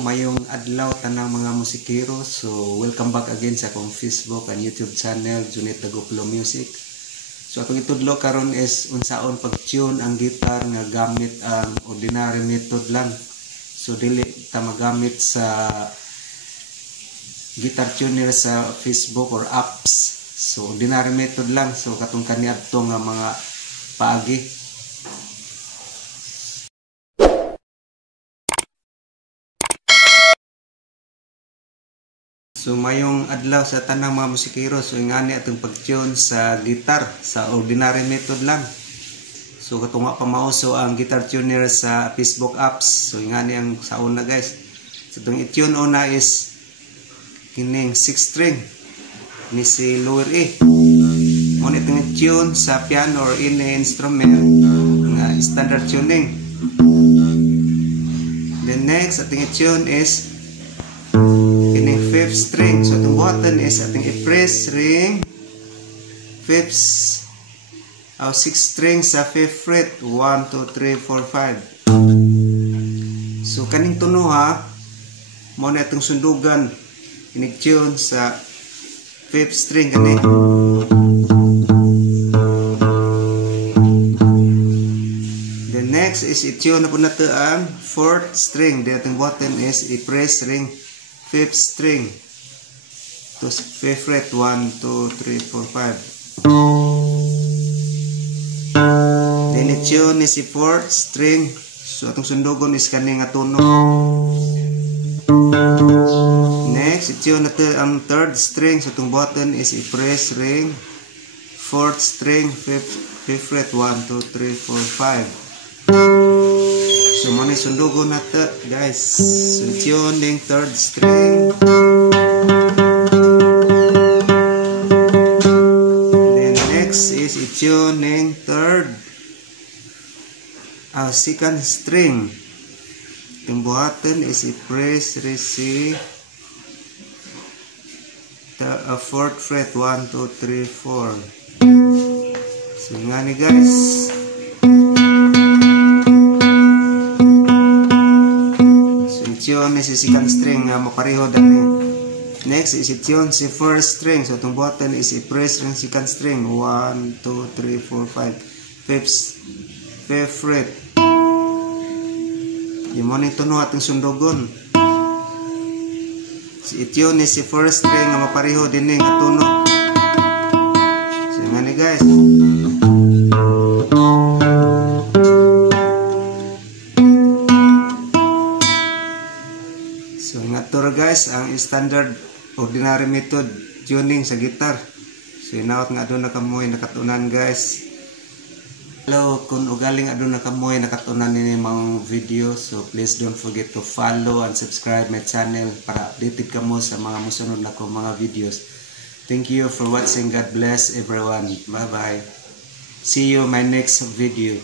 mayong adlaw tanang mga musikero. So welcome back again sa akong Facebook and YouTube channel, Junit Dagoplo Music. So akong itudlo karon is unsaon pag-tune ang gitar nga gamit ang ordinary method lang. So dili ta magamit sa guitar tuner sa Facebook or apps. So ordinary method lang. So katong kaniadto nga mga paagi. So mayong adlaw sa tanang mga musikero. So ingani atong pag-tune sa gitar sa ordinary method lang. So katong pa mauso ang guitar tuner sa Facebook apps. So ingani ang sauna guys. So itong i-tune una is kining 6 string ni si lower A. Mo itong i-tune sa piano or any instrument nga standard tuning. Then next ating i-tune is kining 5th string. So itong button is ating i-press ring 5th 6 string sa 5th fret. 1, 2, 3, 4, 5. So kaning tuno ha, mo na itong sundugan kining tune sa 5th string kani. The next is i-tune na po nato ang 4th string. The ating button is i-press ring 5th string to 5th fret. 1, 2, 3, 4, 5. Then i-tune is si 4th string. So atong sundugon is kani nga tuno. Next i-tune nato ang 3rd string. So itong button is i-press ring 4th string 5th fret. 1, 2, 3, 4, 5. So muna sundugon nato guys. So tune ning 3rd string. Then next is i-tune ning 2nd string. Itong button is i-press si 4th fret. 1, 2, 3, 4. So nga ni guys. Tune is si 2nd string nga mapareho dali. Next is i-tune si 1st string. So itong button is i-press ring 2nd string. 1, 2, 3, 4, 5. 5th fret. Yung mo nito no ating sundogon. So i-tune is si 1st string nga mapareho din nga tuno. So nga ni guys. So nga to guys ang standard ordinary method tuning sa gitar. So inaot nga doon na kamoy nakatunan guys. Hello, kung ugaling adun na kamoy nakatunan nini mga video. So please don't forget to follow and subscribe my channel para updated kamo sa mga musunod na ko mga videos. Thank you for watching. God bless everyone. Bye bye. See you in my next video.